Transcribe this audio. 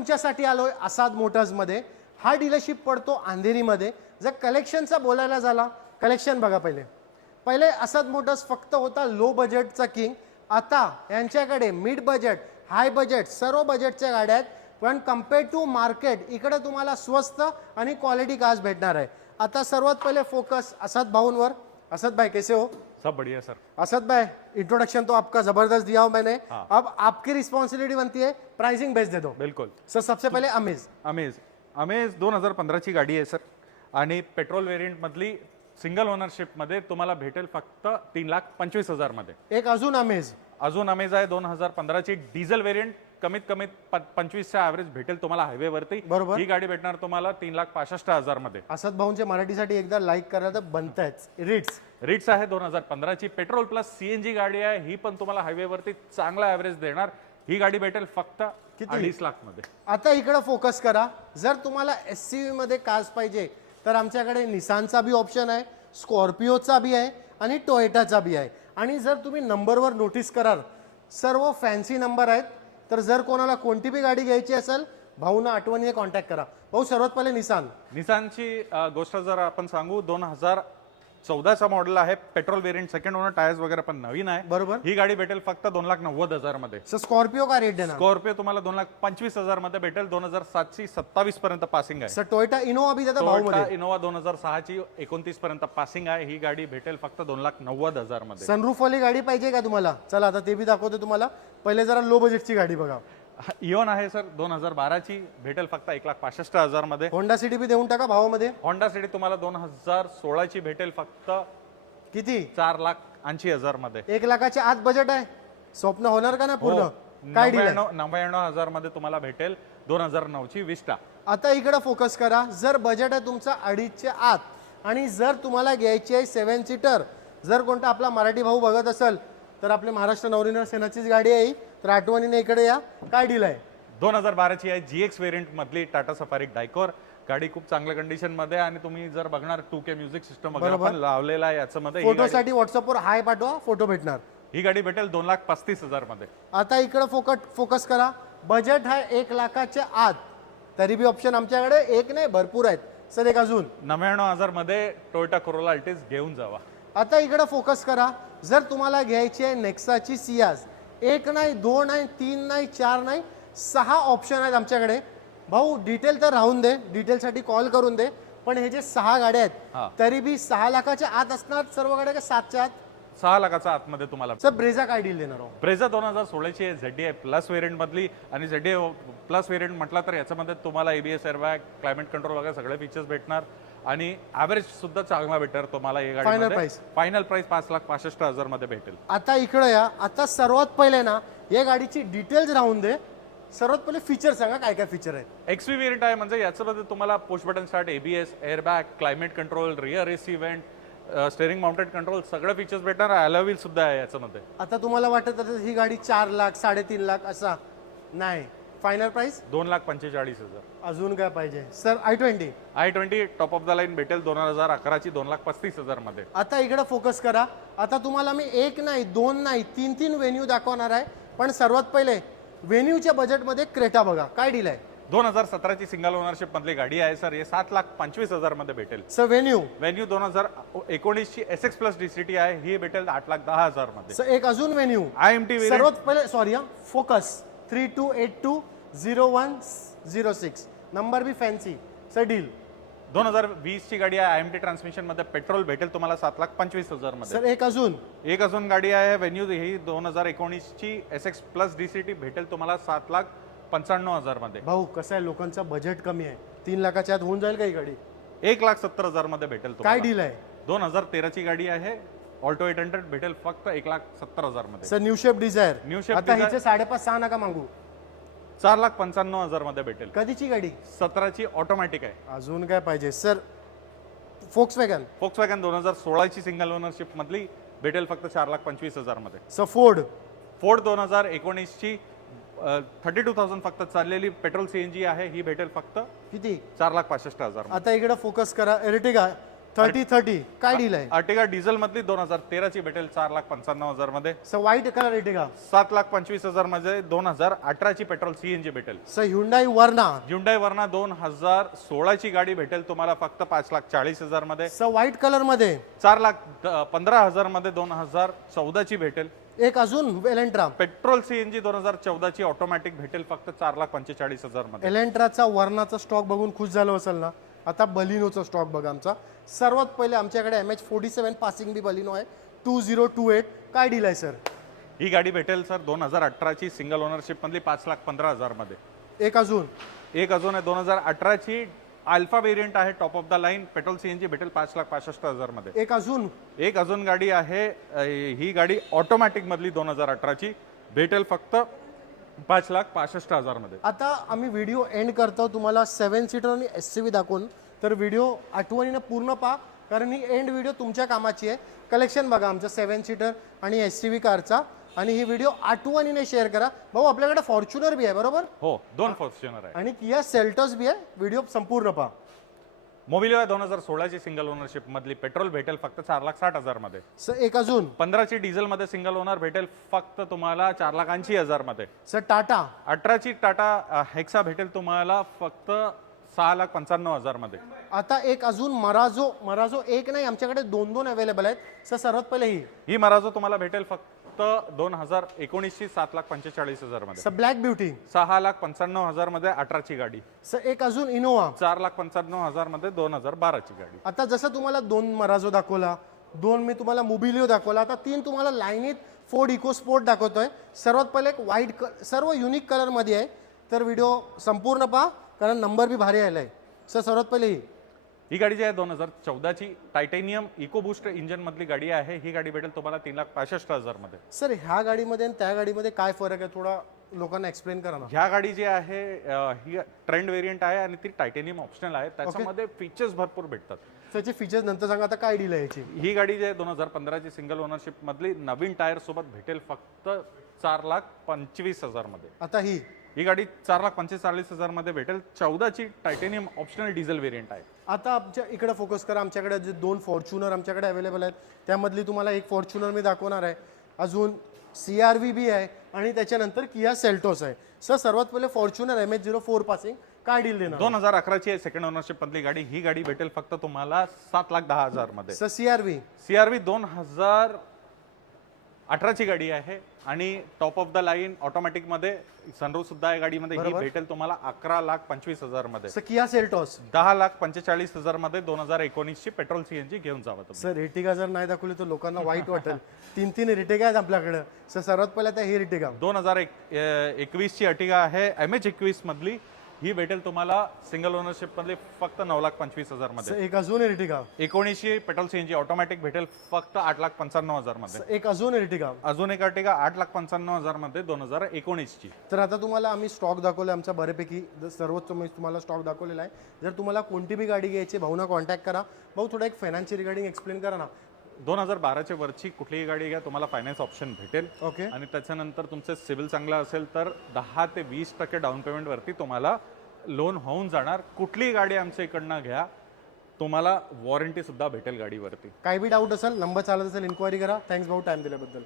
तुमच्यासाठी आलोय आसाद मोटर्समध्ये. हा डीलरशिप पडतो अंधेरीमध्ये. जर कलेक्शनचा बोलायला झाला, कलेक्शन बघा पहिले. पहिले आसाद मोटर्स फक्त होता लो बजेटचा किंग. आता यांच्याकडे मिड बजेट, हाय बजेट, सर्व बजेटच्या गाड्या आहेत. पण कम्पेअर टू मार्केट इकडे तुम्हाला स्वस्त आणि क्वालिटी कार्स भेटणार आहे. आता सर्वात पहिले फोकस आसाद भाऊंवर. आसाद भाई कैसे हो? सब बढ़िया सर। असद भाई, इंट्रोडक्शन तो आपका जबरदस्त दिया हो मैंने। हाँ। अब आपकी रिस्पॉन्सिबिलिटी बनती है प्राइसिंग बेस दे दो। बिल्कुल सर सबसे पहिले अमेज अमेज 2015 ची गाडी आहे सर आणि पेट्रोल व्हेरियंट मधली सिंगल ओनरशिप मध्ये तुम्हाला भेटेल फक्त 3,25,000 मध्ये। एक अजून अमेज आहे 2015 ची डिझेल व्हेरियंट कमीत कमी 25 चा ॲव्हरेज भेटेल तुम्हाला हायवे वरती। बरोबर। ही गाडी भेटणार तुम्हाला 3,65,000 मध्ये। असद भाऊंच्या मराठीसाठी एकदा लाईक करा तर बनतायच। रिट्स आहे 2015 ची पेट्रोल प्लस सीएनजी गाडी आहे। ही पण तुम्हाला हायवे वरती चांगला ॲव्हरेज देणार। ही गाडी भेटेल फक्त 2.5 लाख मध्ये। आता इकडे फोकस करा। जर तुम्हाला एसयूव्ही मध्ये कार्स पाहिजे तर आमच्याकडे निसानचा बी ऑप्शन आहे, स्कॉर्पिओचा बी आहे आणि टोयोटाचा बी आहे। आणि जर तुम्ही नंबरवर नोटीस कराल सर्व फॅन्सी नंबर आहेत। तर जर कोणाला कोणती बी गाडी घ्यायची असेल भाऊना आठवणीने कॉन्टॅक्ट करा। भाऊ सर्वात पहिले निसानची गोष्ट जर आपण सांगू 2014 चा मॉडेल आहे। Petrol variant, second owner, tyres वगैरे पण नवीन आहे। बरोबर। ही गाडी भेटेल फक्त 2,90,000 मध्ये। सर स्कॉर्पिओ का रेट देणार? स्कॉर्पिओ तुम्हाला 2,25,000 मध्ये भेटेल। 2007 पर्यंत पासिंग आहे। सर टोयोटा इनोवा बी देता भाऊ मध्ये। इनोवा 2006 ची 29 पर्यंत पासिंग आहे। ही गाडी भेटेल फक्त 2,90,000 मध्ये। सनरूफ वाली गाडी पाहिजे का तुम्हाला? चला आता ते बी दाखवतो तुम्हाला। पहिले जरा लो बजेटची गाडी बघा। इओन आहे सर 2012 ची, भेटेल फक्त 1,65,000 मध्ये। होंडा सिटी बी देऊन टाका भावामध्ये। होंडा सिटी तुम्हाला 2016 ची भेटेल फक्त किती? 4,80,000 मध्ये। 1 लाखाच्या आत बजेट आहे। स्वप्न होणार का ना पूर्ण? काय डील आहे? 99,000 मध्ये तुम्हाला भेटेल 2009 ची विस्टा। आता इकडे फोकस करा। जर बजेट आहे तुमचा 2.5 च्या आत आणि जर तुम्हाला घ्यायची आहे 7 सीटर, जर कोणता आपला मराठी भाऊ बघत असेल तर आपले महाराष्ट्र नवनिर्माण सेनाचीच गाडी आहे। तर आठवणीने इकडे या। काय डील आहे? 2012 ची आहे जीएक्स व्हेरियंट मधली टाटा सफारी डायकोर गाडी। खूप चांगल्या कंडिशन मध्ये आणि तुम्ही जर बघणार 2K म्युझिक सिस्टम वगैरे पण लावलेला आहे याच्यामध्ये। फोटोसाठी व्हॉट्सअपवर हाय पाठवा, फोटो भेटणार। ही गाडी भेटेल 2,35,000 मध्ये। आता इकडे फोकस करा। बजेट आहे 1 लाखाच्या आत, तरी बी ऑप्शन आमच्याकडे एक नाही भरपूर आहेत। सर एक अजून 99,000 मध्ये टोयोटा कोरोला अल्टिस घेऊन जावा। आता इकडे फोकस करा। जर तुम्हाला घ्यायची आहे नेक्साची सियाज, 1 नाही, 2 नाही, 3 नाही, 4 नाही, 6 ऑप्शन आहेत आमच्याकडे। भाऊ डिटेल तर राहून दे, डिटेलसाठी कॉल करून दे। पण हे जे 6 गाड्या आहेत तरी बी 6 लाखाच्या आत असणार सर्व गाड्या का 7च्या आत? 6 लाखाच्या आतमध्ये तुम्हाला। सर ब्रेझा काय डील देणार? ब्रेझा 2016 ची आहे, ZDI प्लस व्हेरियंट मधली। आणि ZDI प्लस व्हेरियंट म्हटलं तर याच्यामध्ये तुम्हाला ABS एअरबॅग, क्लायमेट कंट्रोल वगैरे सगळे फीचर्स भेटणार आणि ॲव्हरेज सुद्धा चांगला भेटणार तुम्हाला। ही गाडी फायनल प्राइस 5,65,000 मध्ये भेटेल। आता इकडे या। आता सर्वात पहिले ना या गाडीची डिटेल्स राहून दे। सर्वात पहिले फीचर सांगा, काय काय फीचर आहेत? XV व्हेरियंट आहे म्हणजे याच्यामध्ये तुम्हाला push button start, ABS airbag, climate control, rear AC vent, steering mounted control सगळे फीचर्स भेटणार। अलॉय व्हील सुद्धा आहे याच्यामध्ये। आता तुम्हाला वाटत असेल ही गाडी 4 लाख 3.5 लाख असा नाही, फायनल प्राइस 2,45,000। अजून काय पाहिजे? Sir i20 top of the line भेटेल 2011 ची 2,35,000 मध्ये। आता इकडे फोकस करा। आता तुम्हाला मी 1 नाही, 2 नाही, 3 व्हेन्यू दाखवणार आहे। पण सर्वात पहिले व्हेन्यूच्या बजेटमध्ये क्रेटा बघा, काय डील आहे? 2017 ची सिंगल ओनरशिप मधली गाडी आहे सर। हे 7,25,000 मध्ये भेटेल। सर व्हेन्यू 2019 ची SX प्लस DCT आहे, ही भेटेल 8,10,000 मध्ये। सर एक अजून व्हेन्यू IMT सर्वात पहिले सॉरी फोकस 32820106 नंबर बी फॅन्सी। सर डील 2020 ची गाडी आहे, IMT ट्रान्समिशन मध्ये पेट्रोल भेटेल तुम्हाला 7,25,000 मध्ये। सर एक अजून गाडी आहे व्हेन्यू, ही 2019 ची SX प्लस DCT भेटेल तुम्हाला 7,95,000 मध्ये। भाऊ कसं आहे, लोकांचं बजेट कमी आहे, 3 लाखाच्या आत होऊन जाईल का ही गाडी? 1,70,000 मध्ये भेटेल तुम्हाला। काय डील आहे? 2013 ची गाडी आहे, ऑल्टो 800 भेटेल फक्त 1,70,000 मध्ये। सर न्यू शेप डिझायर आता हिचे 5.5-6 नका मागू, 4,95,000 मध्ये भेटेल। कधीची गाडी? 17 ची ऑटोमॅटिक आहे। अजून काय पाहिजे? सर फोक्सवॅगन 2016 ची सिंगल ओनरशिप मधली भेटेल फक्त 4,25,000 मध्ये। सर फोर्ड 2019 ची 32,000 फक्त चाललेली पेट्रोल CNG आहे, ही भेटेल फक्त किती? 4,65,000। आता इकडे फोकस करा। एर्टिगा 30 काय डील आहे? अर्टिगा डिझेल मधली 2013 ची भेटेल 4,95,000 मध्ये. White colour Ertiga. 7,25,000 मध्ये 2018 ची पेट्रोल सीएनजी भेटेल. ह्युंडाई वर्ना. ह्युंडाई वर्ना 2016 ची गाडी भेटेल तुम्हाला फक्त 5,40,000 मध्ये. व्हाईट कलर मध्ये 4,15,000 मध्ये 2014 ची भेटेल. एक अजून एलेंट्रा. पेट्रोल सीएनजी 2014 ची ऑटोमॅटिक भेटेल फक्त 4,45,000 मध्ये. एलेंट्राचा वर्णाचा स्टॉक बघून खुश झालो असेल ना. आता बलिनोचा स्टॉक बघा आमचा. सर्वात पहिले आमच्याकडे MH47 पासिंग बी बलिनो आहे 2028. काय डील आहे सर? ही गाडी भेटेल सर 2018 ची सिंगल ओनरशिप मधली 5,15,000 मध्ये. एक अजून आहे 2018 ची अल्फा वेरियंट आहे top of the line petrol CNG भेटेल 5,65,000 मध्ये. एक अजून गाडी आहे ही गाडी ऑटोमॅटिक मधली 2018 ची भेटेल फक्त 5,65,000 मध्ये. आता आम्ही व्हिडिओ एंड करतो तुम्हाला 7 सीटर आणि SUV दाखवून. तर व्हिडिओ आठवणीने पूर्ण पहा कारण ही एंड व्हिडिओ तुमच्या कामाची आहे. कलेक्शन बघा आमचं 7 सीटर आणि SUV कारचा आणि ही व्हिडिओ आठवणीने शेअर करा. भाऊ आपल्याकडे फॉर्च्युनर बी आहे बरोबर? हो 2 फॉर्च्युनर आहे आणि किया सेल्टोस बी आहे. व्हिडिओ संपूर्ण पहा. मोबिलिओ 2016 ची सिंगल ओनरशिप मधली पेट्रोल भेटेल फक्त 4,60,000 मध्ये. एक अजून 15 ची डिझेल मध्ये सिंगल ओनर भेटेल फक्त तुम्हाला 4,80,000 मध्ये. टाटा 18 ची टाटा हेक्सा भेटेल तुम्हाला फक्त 6,95,000 मध्ये. आता एक अजून मराझो एक नाही आमच्याकडे 2 अवेलेबल आहेत. सर्वात पहिले ही मराझो तुम्हाला भेटेल फक्त 2019 ची 7,45,000 मध्ये. ब्लॅक ब्युटी 6,95,000 मध्ये 18 ची गाडी. एक अजून इनोवा 4,95,000 मध्ये 2012 ची गाडी. आता जसं तुम्हाला 2 मराझो दाखवला, 2 मी तुम्हाला मोबिलिओ दाखवला, आता 3 तुम्हाला लाईनीत फोर्ड इकोस्पोर्ट दाखवतोय. सर्वात पहिले एक व्हाईट सर्व युनिक कलर मध्ये आहे. तर व्हिडिओ संपूर्ण पहा कारण नंबर बी भारी आलाय. सर्वात पहिले ही गाडी जी आहे 2014 ची टायटेनियम इको बूस्ट इंजन मधली गाडी आहे. ही गाडी भेटेल तुम्हाला 3,65,000 मध्ये. सर ह्या गाडीमध्ये आणि त्या गाडीमध्ये काय फरक आहे थोडा लोकांना एक्सप्लेन करा ना. ह्या गाडी जी आहे ही ट्रेंड वेरियंट आहे आणि ती टायटेनियम ऑप्शनल आहे. त्याच्यामध्ये फीचर्स भरपूर भेटतात. त्याचे फीचर्स नंतर सांगा. आता काय डील आहे याची? ही गाडी जी आहे 2015 ची सिंगल ओनरशिप मधली नवीन टायर सोबत भेटेल फक्त 4,25,000 मध्ये. आता ही गाडी 4,45,000 मध्ये भेटेल. 14 ची टायटेनियम ऑप्शनल डिझेल वेरियंट आहे. आता आमच्या इकडे फोकस करा. आमच्याकडे जे 2 फॉर्च्युनर आमच्याकडे अवेलेबल आहेत त्यामधली तुम्हाला एक फॉर्च्युनर मी दाखवणार आहे. अजून CRV बी आहे आणि त्याच्यानंतर किया सेल्टोस आहे. सर्वात पहिले फॉर्च्युनर MH04 पासिंग काय डील देणार? 2011 ची सेकंड ओनरशिप मधली गाडी. ही गाडी भेटेल फक्त तुम्हाला 7,10,000 मध्ये. CRV 2018 ची गाडी आहे आणि top of the line automatic मध्ये सनरूफ सुद्धा आहे गाडीमध्ये. ही भेटेल तुम्हाला 11,25,000 मध्ये. किया सेल्टोस 10,45,000 मध्ये 2019 ची पेट्रोल सीएनजी घेऊन जावं तुम्ही. सर रिटिगा जर नाही दाखवली तर लोकांना वाईट वाटेल. 3 रिटिगा आहेत आपल्याकडे. सर्वात पहिले आता ही रिटिगा 2021 ची अर्टिगा आहे MH21 मधली. ही भेटेल तुम्हाला सिंगल ओनरशिप मधली फक्त 9,25,000 मध्ये. एक अजून रिटिगा 19 पेट्रोल सीएनजी ऑटोमॅटिक भेटेल फक्त 8,95,000 मध्ये. एक अजून रिटिगा अजून एक अर्टिगा 8,95,000 मध्ये 2019 ची. तर आता तुम्हाला आम्ही स्टॉक दाखवला आमचा बऱ्यापैकी सर्वच मी तुम्हाला स्टॉक दाखवलेला आहे. जर तुम्हाला कोणती बी गाडी घ्यायची भाऊना कॉन्टॅक्ट करा. भाऊ थोडा एक फायनान्सची रिगार्डिंग एक्सप्लेन करा ना. 2012 च्या वरची कुठलीही गाडी घ्या तुम्हाला फायनान्स ऑप्शन भेटेल. ओके. आणि त्याच्यानंतर तुमचं सिव्हिल चांगला असेल तर 10 ते 20% डाऊन पेमेंट वरती तुम्हाला लोन होऊन जाणार. कुठलीही गाडी आमच्या इकडनं घ्या तुम्हाला वॉरंटी सुद्धा भेटेल गाडीवरती. काही बी डाऊट असेल नंबर चालत असेल इन्क्वायरी करा. थँक्स भाऊ टाइम दिल्याबद्दल.